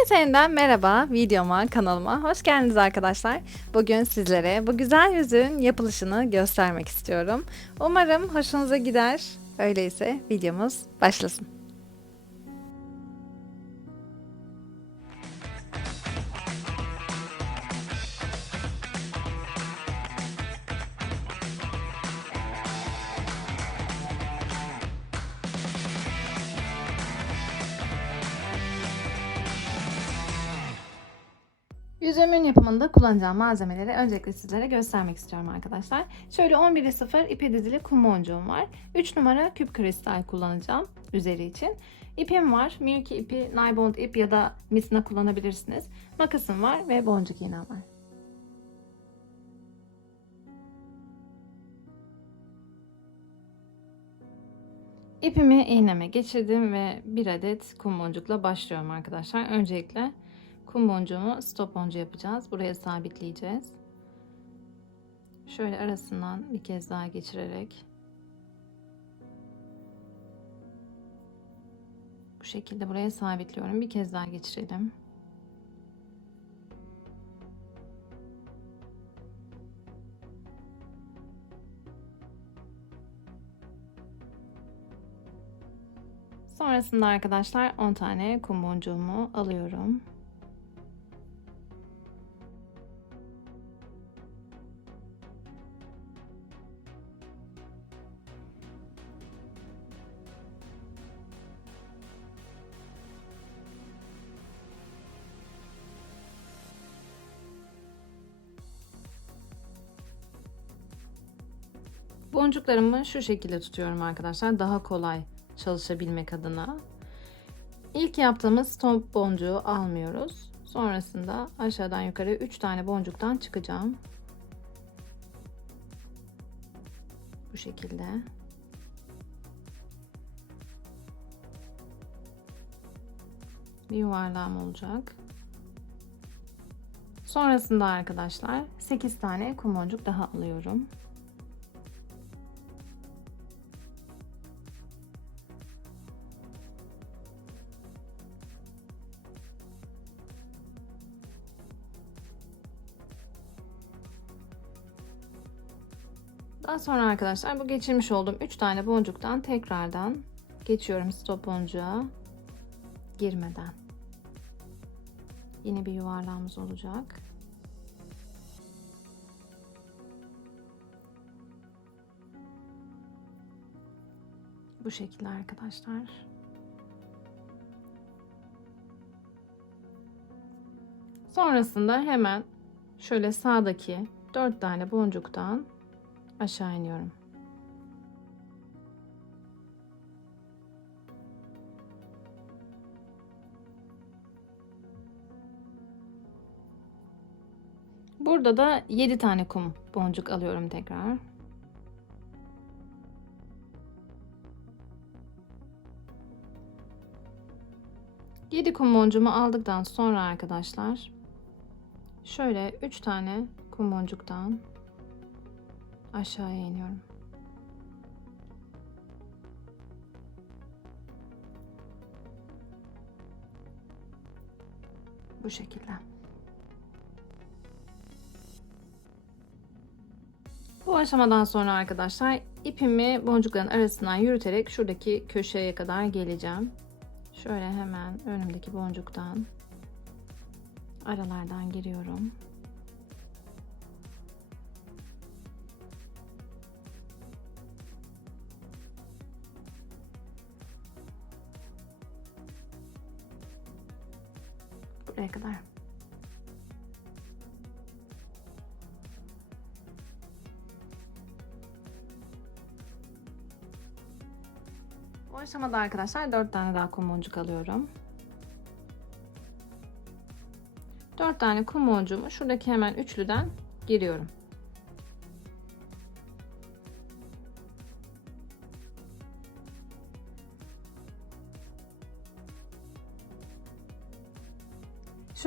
Herkese yeniden merhaba videoma, kanalıma hoş geldiniz arkadaşlar. Bugün sizlere bu güzel yüzüğün yapılışını göstermek istiyorum. Umarım hoşunuza gider. Öyleyse videomuz başlasın. Yüzüğümün yapımında kullanacağım malzemeleri öncelikle sizlere göstermek istiyorum arkadaşlar. Şöyle 11'e 0 ipe dizili kum boncuğum var. 3 numara küp kristal kullanacağım üzeri için. İpim var. Milky ipi, Nybond ip ya da misina kullanabilirsiniz. Makasım var ve boncuk iğnem var. İpimi iğneme geçirdim ve bir adet kum boncukla başlıyorum arkadaşlar. Öncelikle kum boncuğumu stop boncuğu yapacağız. Buraya sabitleyeceğiz. Şöyle arasından bir kez daha geçirerek bu şekilde buraya sabitliyorum. Bir kez daha geçirelim. Sonrasında arkadaşlar 10 tane kum boncuğumu alıyorum. Boncuklarımı şu şekilde tutuyorum arkadaşlar. Daha kolay çalışabilmek adına. İlk yaptığımız stop boncuğu almıyoruz. Sonrasında aşağıdan yukarı 3 tane boncuktan çıkacağım. Bu şekilde. Bir yuvarlağım olacak. Sonrasında arkadaşlar 8 tane kum boncuk daha alıyorum. Daha sonra arkadaşlar bu geçirmiş olduğum 3 tane boncuktan tekrardan geçiyorum stop boncuğa girmeden. Yine bir yuvarlağımız olacak. Bu şekilde arkadaşlar. Sonrasında hemen şöyle sağdaki 4 tane boncuktan aşağı iniyorum. Burada da 7 tane kum boncuk alıyorum tekrar. Yedi kum boncuğumu aldıktan sonra arkadaşlar şöyle 3 tane kum boncuktan aşağıya iniyorum. Bu şekilde. Bu aşamadan sonra arkadaşlar ipimi boncukların arasından yürüterek şuradaki köşeye kadar geleceğim. Şöyle hemen önümdeki boncuktan aralardan giriyorum. Buraya kadar. Bu aşamada arkadaşlar 4 tane daha kum boncuk alıyorum. 4 tane kum boncuğumu şuradaki hemen üçlüden giriyorum.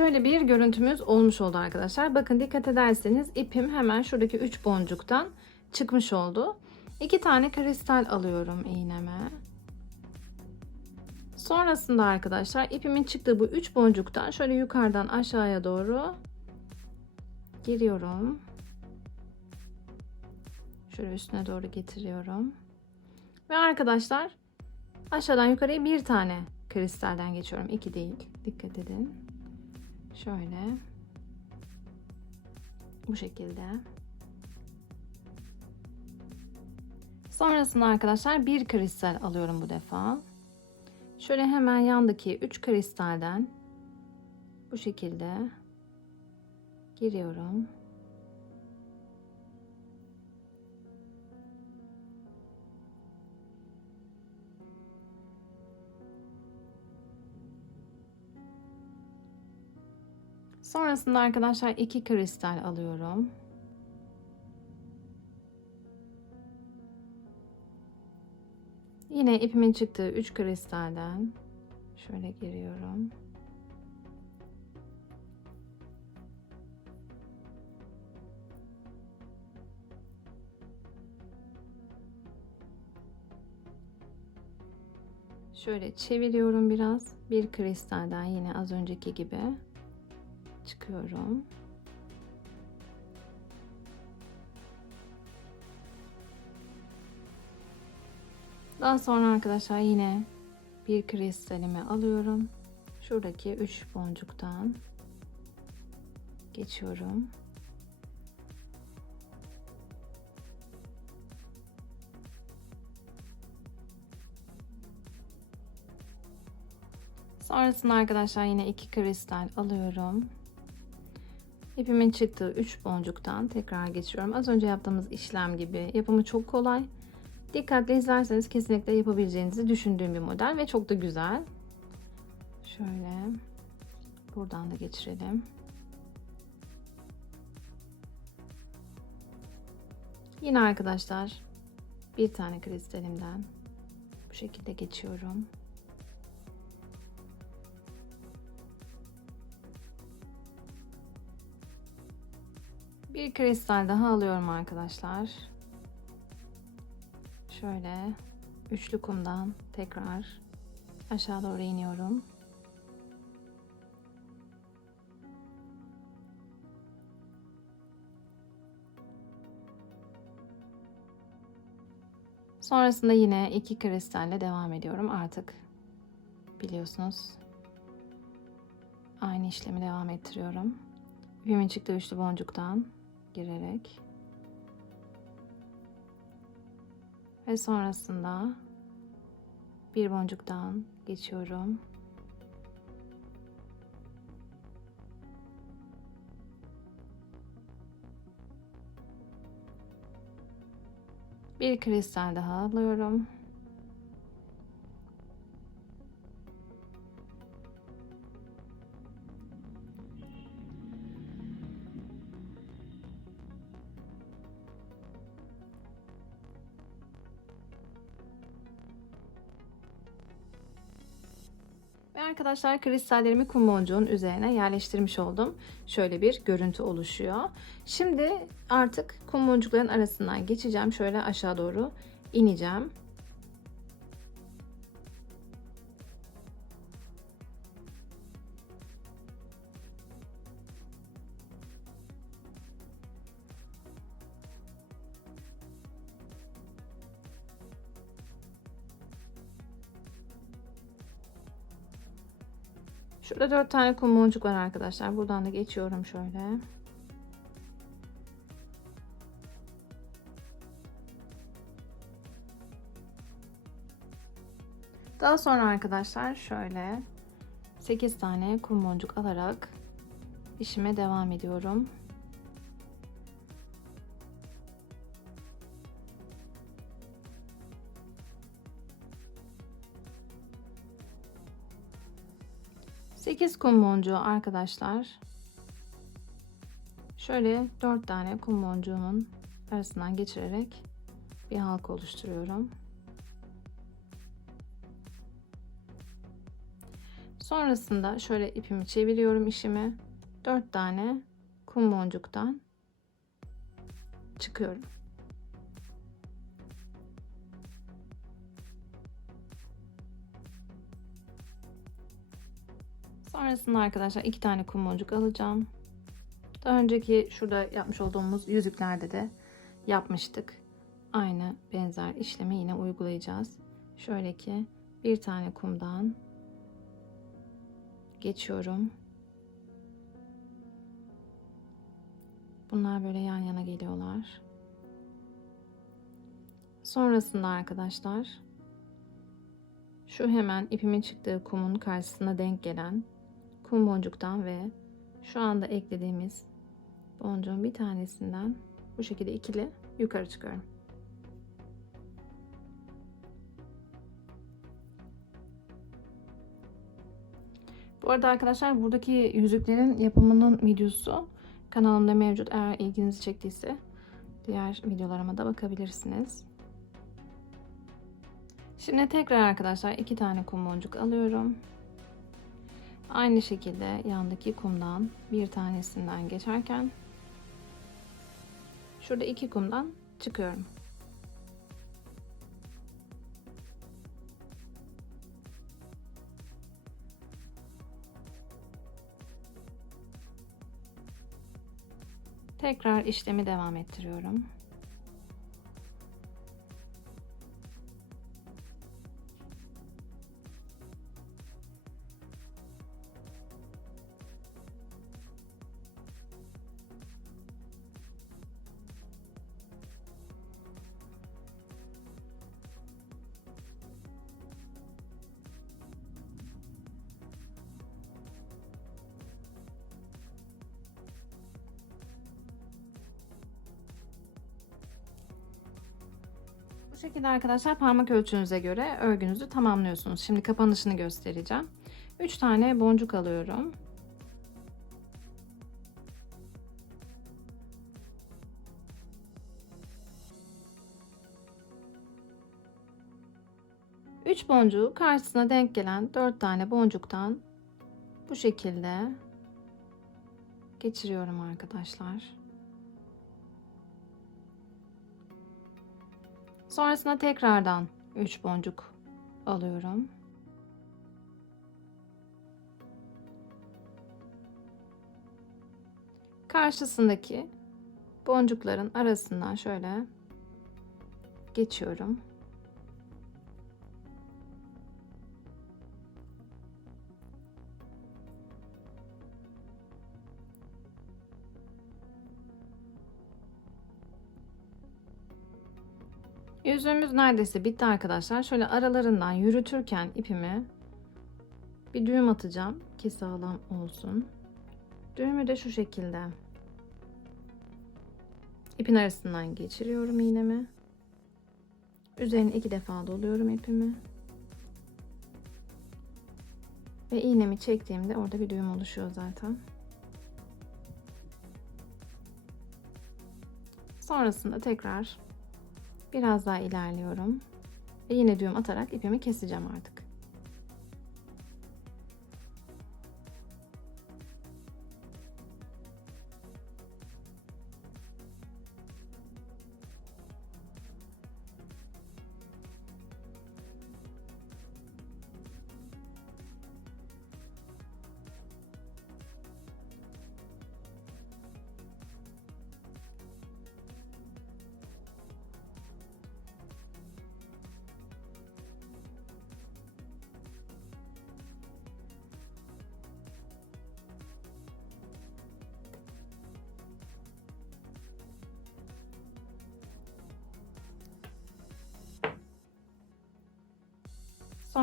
Şöyle bir görüntümüz olmuş oldu arkadaşlar. Bakın dikkat ederseniz ipim hemen şuradaki 3 boncuktan çıkmış oldu. 2 tane kristal alıyorum iğneme. Sonrasında arkadaşlar ipimin çıktığı bu 3 boncuktan şöyle yukarıdan aşağıya doğru giriyorum. Şöyle üstüne doğru getiriyorum. Ve arkadaşlar aşağıdan yukarıya bir tane kristalden geçiyorum. iki değil. Dikkat edin. Şöyle. Bu şekilde. Sonrasında arkadaşlar bir kristal alıyorum bu defa. Şöyle hemen yandaki 3 kristalden bu şekilde giriyorum. Sonrasında arkadaşlar iki kristal alıyorum. Yine ipimin çıktığı 3 kristalden şöyle giriyorum. Şöyle çeviriyorum biraz. Bir kristalden yine az önceki gibi çıkıyorum. Daha sonra arkadaşlar yine bir kristalimi alıyorum. Şuradaki 3 boncuktan geçiyorum. Sonrasında arkadaşlar yine iki kristal alıyorum. İpimin çıktığı 3 boncuktan tekrar geçiyorum. Az önce yaptığımız işlem gibi yapımı çok kolay. Dikkatli izlerseniz kesinlikle yapabileceğinizi düşündüğüm bir model ve çok da güzel. Şöyle buradan da geçirelim. Yine arkadaşlar bir tane kristalimden bu şekilde geçiyorum. Bir kristal daha alıyorum arkadaşlar. Şöyle üçlü kumdan tekrar aşağı doğru iniyorum. Sonrasında yine iki kristalle devam ediyorum. Artık biliyorsunuz aynı işlemi devam ettiriyorum. İpimin çıktığı üçlü boncuktan girerek ve sonrasında bir boncuktan geçiyorum. Bir kristal daha alıyorum. Arkadaşlar kristallerimi kum boncuğun üzerine yerleştirmiş oldum. Şöyle bir görüntü oluşuyor. Şimdi artık kum boncukların arasından geçeceğim. Şöyle aşağı doğru ineceğim. Şurada dört tane kum boncuk var arkadaşlar. Buradan da geçiyorum şöyle. Daha sonra arkadaşlar şöyle 8 tane kum boncuk alarak işime devam ediyorum. Sekiz kum boncuğu arkadaşlar. Şöyle dört tane kum boncuğumun arasından geçirerek bir halka oluşturuyorum. Sonrasında şöyle ipimi çeviriyorum işimi. 4 tane kum boncuktan çıkıyorum. Sonrasında arkadaşlar iki tane kum boncuk alacağım. Daha önceki şurada yapmış olduğumuz yüzüklerde de yapmıştık. Aynı benzer işlemi yine uygulayacağız. Şöyle ki bir tane kumdan geçiyorum. Bunlar böyle yan yana geliyorlar. Sonrasında arkadaşlar şu hemen ipimin çıktığı kumun karşısına denk gelen kum boncuktan ve şu anda eklediğimiz boncuğun bir tanesinden bu şekilde ikili yukarı çıkıyorum. Bu arada arkadaşlar buradaki yüzüklerin yapımının videosu kanalımda mevcut. Eğer ilginizi çektiyse diğer videolarıma da bakabilirsiniz. Şimdi tekrar arkadaşlar iki tane kum boncuk alıyorum. Aynı şekilde yandaki kumdan bir tanesinden geçerken şurada iki kumdan çıkıyorum. Tekrar işlemi devam ettiriyorum. Şekilde arkadaşlar parmak ölçünüze göre örgünüzü tamamlıyorsunuz. Şimdi kapanışını göstereceğim. 3 tane boncuk alıyorum. Üç boncuğu karşısına denk gelen 4 tane boncuktan bu şekilde geçiriyorum arkadaşlar. Sonrasında tekrardan 3 boncuk alıyorum. Karşısındaki boncukların arasından şöyle geçiyorum. Yüzüğümüz neredeyse bitti arkadaşlar. Şöyle aralarından yürütürken ipimi bir düğüm atacağım ki sağlam olsun. Düğümü de şu şekilde ipin arasından geçiriyorum iğnemi. Üzerine iki defa doluyorum ipimi. Ve iğnemi çektiğimde orada bir düğüm oluşuyor zaten. Sonrasında tekrar Biraz daha ilerliyorum. Ve yine düğüm atarak ipimi keseceğim artık.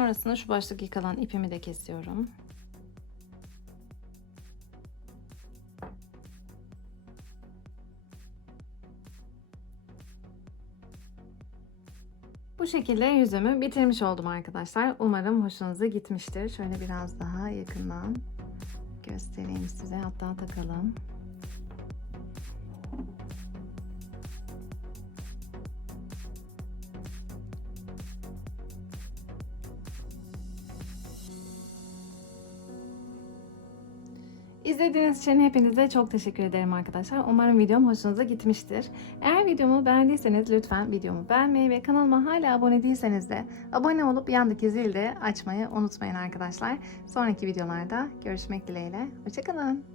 Sonrasında şu baştaki kalan ipimi de kesiyorum. Bu şekilde yüzümü bitirmiş oldum arkadaşlar. Umarım hoşunuza gitmiştir. Şöyle biraz daha yakından göstereyim size. Hatta takalım. İzlediğiniz için hepinize çok teşekkür ederim arkadaşlar. Umarım videom hoşunuza gitmiştir. Eğer videomu beğendiyseniz lütfen videomu beğenmeyi ve kanalıma hala abone değilseniz de abone olup yandaki zili de açmayı unutmayın arkadaşlar. Sonraki videolarda görüşmek dileğiyle. Hoşçakalın.